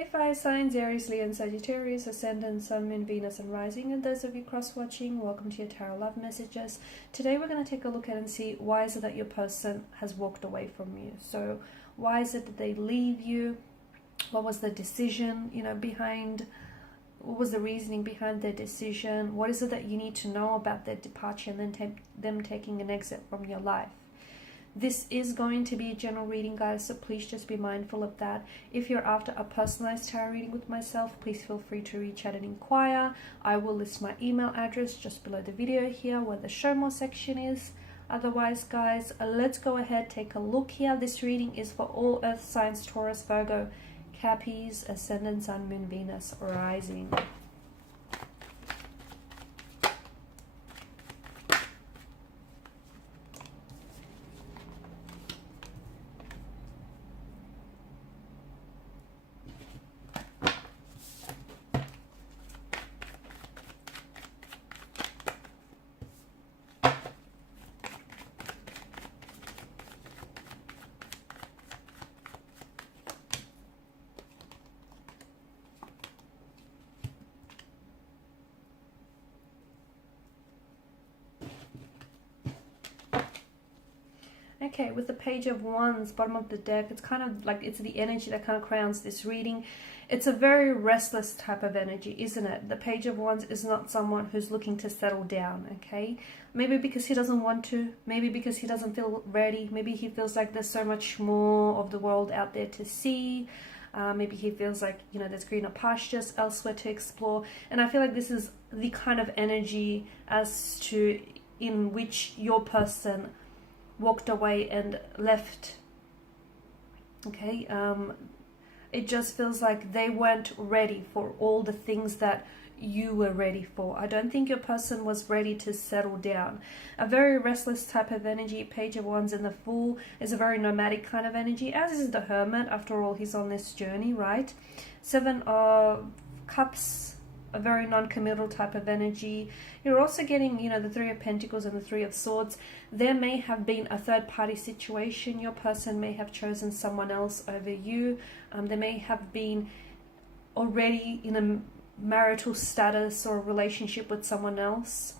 Hey fire signs, Aries, Leo and Sagittarius, Ascendant, Sun, Moon, Venus and Rising, and those of you cross-watching, welcome to your Tarot Love Messages. Today we're going to take a look at and see why is it that your person has walked away from you. So why is it that they leave you? What was the decision, behind, what was the reasoning behind their decision? What is it that you need to know about their departure and then them taking an exit from your life? This is going to be a general reading, guys, so please just be mindful of that. If you're after a personalized tarot reading with myself, please feel free to reach out and inquire. I will list my email address just below the video here where the show more section is. Otherwise, guys, let's go ahead, take a look here. This reading is for all earth signs, Taurus, Virgo, Capricorn, Ascendant, Sun, Moon, Venus, Rising. Okay, with the Page of Wands, bottom of the deck, it's kind of like it's the energy that kind of crowns this reading. It's a very restless type of energy, isn't it? The Page of Wands is not someone who's looking to settle down, okay? Maybe because he doesn't want to, maybe because he doesn't feel ready, maybe he feels like there's so much more of the world out there to see. Maybe he feels like, there's greener pastures elsewhere to explore. And I feel like this is the kind of energy as to in which your person walked away and left. Okay, it just feels like they weren't ready for all the things that you were ready for. I don't think your person was ready to settle down. A very restless type of energy. Page of Wands in the Fool is a very nomadic kind of energy, as is the Hermit. After all, he's on this journey, right? Seven of Cups, a very non-committal type of energy. You're also getting, the Three of Pentacles and the Three of Swords. There may have been a third-party situation. Your person may have chosen someone else over you. They may have been already in a marital status or a relationship with someone else.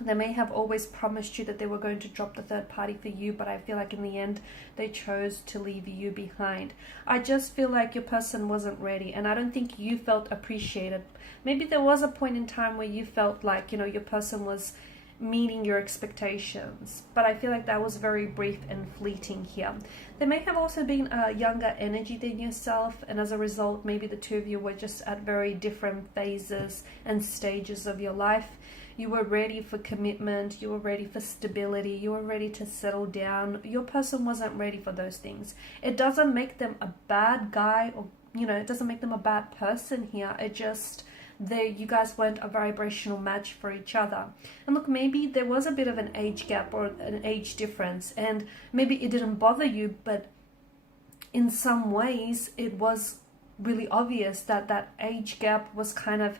They may have always promised you that they were going to drop the third party for you, but I feel like in the end they chose to leave you behind. I just feel like your person wasn't ready, and I don't think you felt appreciated. Maybe there was a point in time where you felt like, your person was meeting your expectations, but I feel like that was very brief and fleeting here. There may have also been a younger energy than yourself, and as a result, maybe the two of you were just at very different phases and stages of your life. You were ready for commitment, you were ready for stability, you were ready to settle down. Your person wasn't ready for those things. It doesn't make them a bad guy, or it doesn't make them a bad person here. It just, you guys weren't a vibrational match for each other. And look, maybe there was a bit of an age gap or an age difference, and maybe it didn't bother you, but in some ways it was really obvious that that age gap was kind of,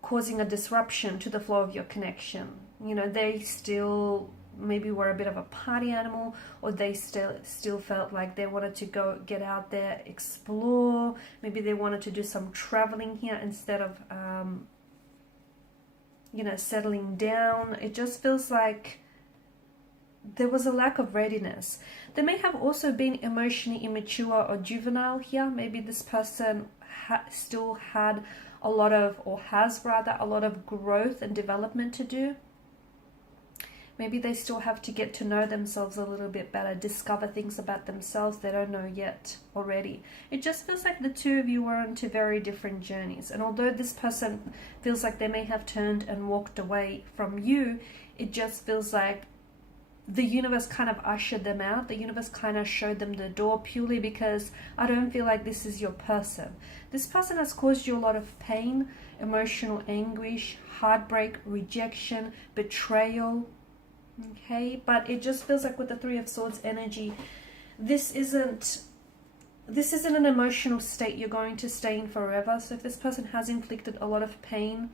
causing a disruption to the flow of your connection. They still maybe were a bit of a party animal, or they still felt like they wanted to go get out there, explore. Maybe they wanted to do some traveling here instead of settling down. It just feels like there was a lack of readiness. There may have also been emotionally immature or juvenile here. Maybe this person still had a lot of, or has rather, a lot of growth and development to do. Maybe they still have to get to know themselves a little bit better, discover things about themselves they don't know yet already. It just feels like the two of you were on two very different journeys. And although this person feels like they may have turned and walked away from you, it just feels like the universe kind of ushered them out. The universe kind of showed them the door, purely because I don't feel like this is your person. This person has caused you a lot of pain, emotional anguish, heartbreak, rejection, betrayal. Okay, but it just feels like with the Three of Swords energy, this isn't an emotional state you're going to stay in forever. So if this person has inflicted a lot of pain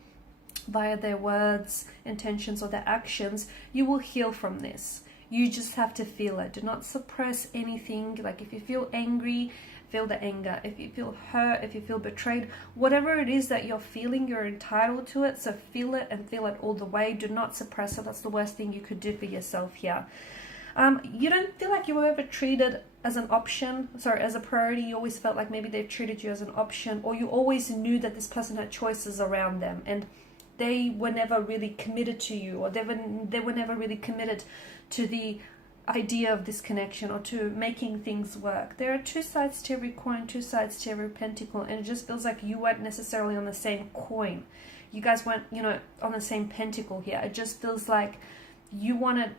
via their words, intentions, or their actions, you will heal from this. You just have to feel it. Do not suppress anything. Like if you feel angry, feel the anger, if you feel hurt, if you feel betrayed, whatever it is that you're feeling, you're entitled to it. So feel it and feel it all the way. Do not suppress it. That's the worst thing you could do for yourself here. You don't feel like you were ever treated as an option, sorry, as a priority. You always felt like maybe they've treated you as an option, or you always knew that this person had choices around them and they were never really committed to you, or they were never really committed to the idea of this connection or to making things work. There are two sides to every coin, two sides to every pentacle, and it just feels like you weren't necessarily on the same coin. You guys weren't, you know, on the same pentacle here. It just feels like you wanted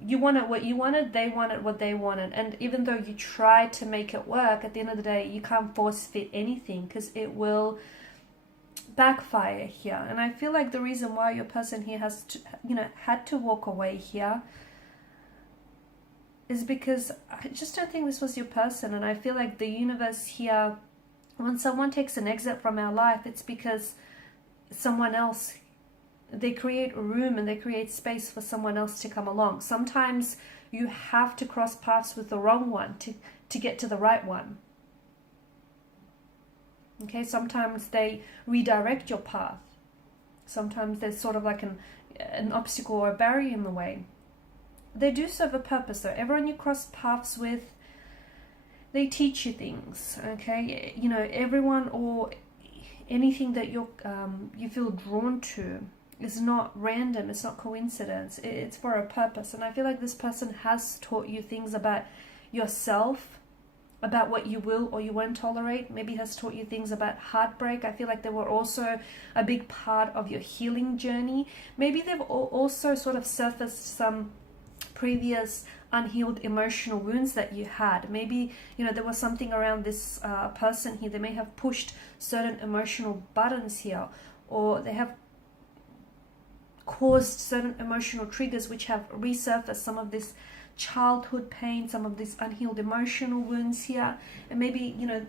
what you wanted, they wanted what they wanted. And even though you try to make it work, at the end of the day, you can't force fit anything because it will backfire here. And I feel like the reason why your person here has to, you know, had to walk away here is because I just don't think this was your person. And I feel like the universe here, when someone takes an exit from our life, it's because someone else, they create room and they create space for someone else to come along. Sometimes you have to cross paths with the wrong one to get to the right one. Okay, sometimes they redirect your path. Sometimes there's sort of like an obstacle or a barrier in the way. They do serve a purpose though. Everyone you cross paths with, they teach you things, okay? You know, everyone or anything that you feel drawn to is not random, it's not coincidence, it's for a purpose. And I feel like this person has taught you things about yourself, about what you will or you won't tolerate. Maybe has taught you things about heartbreak. I feel like they were also a big part of your healing journey. Maybe they've also sort of surfaced some previous unhealed emotional wounds that you had. Maybe, you know, there was something around this person here. They may have pushed certain emotional buttons here, or they have caused certain emotional triggers which have resurfaced some of this childhood pain, some of these unhealed emotional wounds here. And maybe, you know,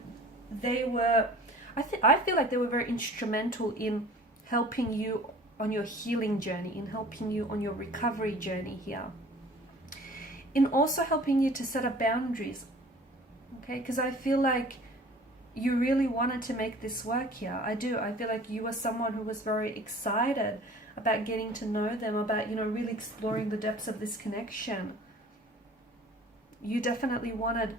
they were, I feel like they were very instrumental in helping you on your healing journey, in helping you on your recovery journey here, in also helping you to set up boundaries, okay? Because I feel like you really wanted to make this work here. I do. I feel like you were someone who was very excited about getting to know them, about, you know, really exploring the depths of this connection. You definitely wanted,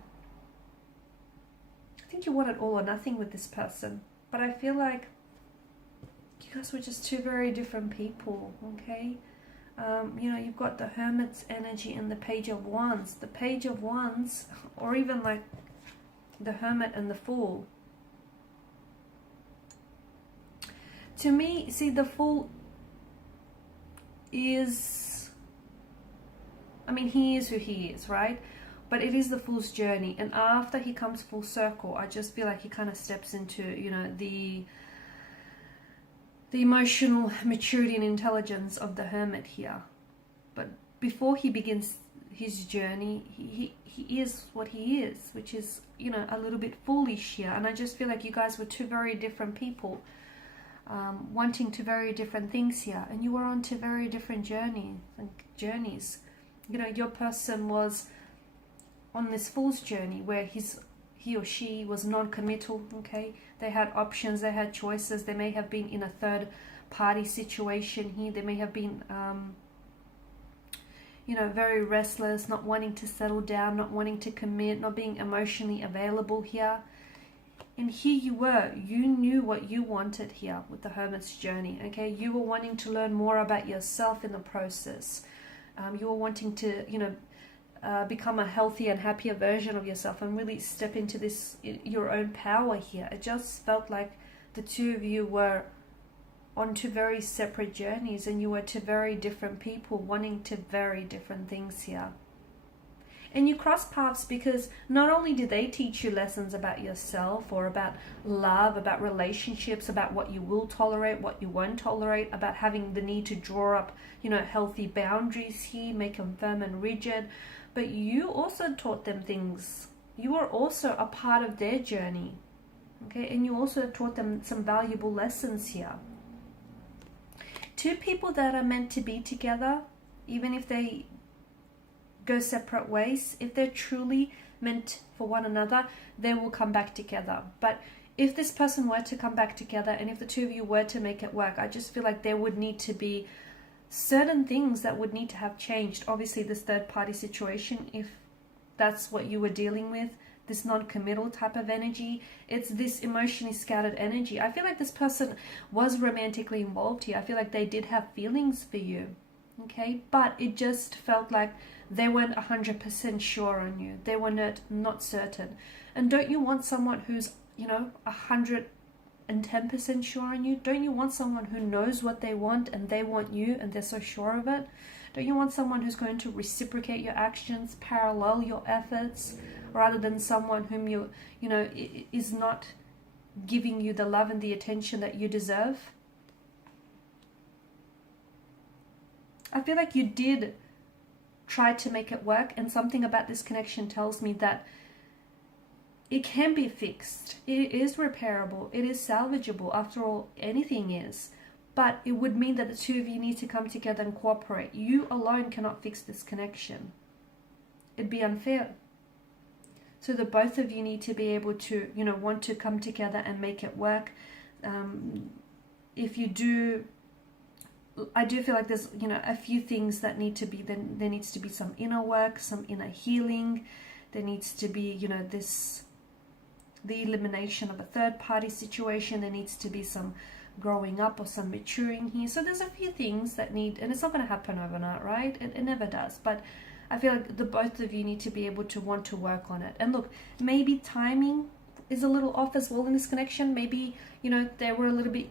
I think you wanted all or nothing with this person. But I feel like you guys were just two very different people, okay? You know, you've got the Hermit's energy and the Page of Wands. The Page of Wands, or even like the Hermit and the Fool. To me, see, the Fool is, I mean, he is who he is, right? But it is the Fool's journey. And after he comes full circle, I just feel like he kind of steps into, you know, the emotional maturity and intelligence of the Hermit here. But before he begins his journey, he is what he is, which is, you know, a little bit foolish here. And I just feel like you guys were two very different people, wanting two very different things here. And you were on two very different journeys. You know, your person was on this Fool's journey where he or she was non-committal, okay? They had options, they had choices. They may have been in a third party situation here. They may have been, you know, very restless, not wanting to settle down, not wanting to commit, not being emotionally available here. And here you were, you knew what you wanted here with the Hermit's journey, okay? You were wanting to learn more about yourself in the process. You were wanting to, you know, become a healthier and happier version of yourself and really step into this, your own power here. It just felt like the two of you were on two very separate journeys, and you were two very different people wanting two very different things here. And you cross paths because not only did they teach you lessons about yourself or about love, about relationships, about what you will tolerate, what you won't tolerate, about having the need to draw up, you know, healthy boundaries here, make them firm and rigid, but you also taught them things. You were also a part of their journey, okay? And you also taught them some valuable lessons here. Two people that are meant to be together, even if they go separate ways, if they're truly meant for one another, they will come back together. But if this person were to come back together, and if the two of you were to make it work, I just feel like there would need to be certain things that would need to have changed. Obviously, this third party situation, if that's what you were dealing with, this non-committal type of energy, it's this emotionally scattered energy. I feel like this person was romantically involved here. I feel like they did have feelings for you, okay? But it just felt like they weren't 100% sure on you. They were not certain. And don't you want someone who's, 110% sure on you? Don't you want someone who knows what they want and they want you and they're so sure of it? Don't you want someone who's going to reciprocate your actions, parallel your efforts, rather than someone whom is not giving you the love and the attention that you deserve? I feel like you did try to make it work, and something about this connection tells me that it can be fixed. It is repairable. It is salvageable. After all, anything is. But it would mean that the two of you need to come together and cooperate. You alone cannot fix this connection. It'd be unfair. So the both of you need to be able to, want to come together and make it work. If you do, I do feel like there's, a few things that need to be, then there needs to be some inner work, some inner healing. There needs to be, the elimination of a third party situation. There needs to be some growing up or some maturing here. So there's a few things that need, and it's not going to happen overnight, right? It never does. But I feel like the both of you need to be able to want to work on it. And look, maybe timing is a little off as well in this connection. Maybe, they were a little bit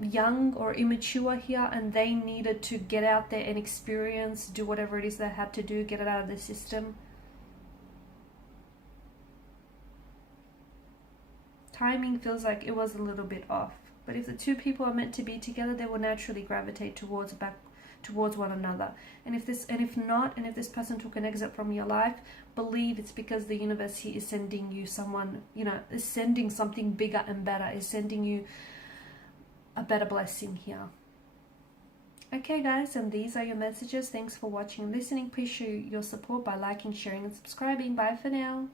young or immature here, and they needed to get out there and experience, do whatever it is they had to do, get it out of the system. Timing feels like it was a little bit off. But if the two people are meant to be together, they will naturally gravitate towards one another. And if this person took an exit from your life, believe it's because the universe here is sending you someone, is sending something bigger and better, is sending you a better blessing here. Okay guys, and these are your messages. Thanks for watching and listening. Please show your support by liking, sharing and subscribing. Bye for now.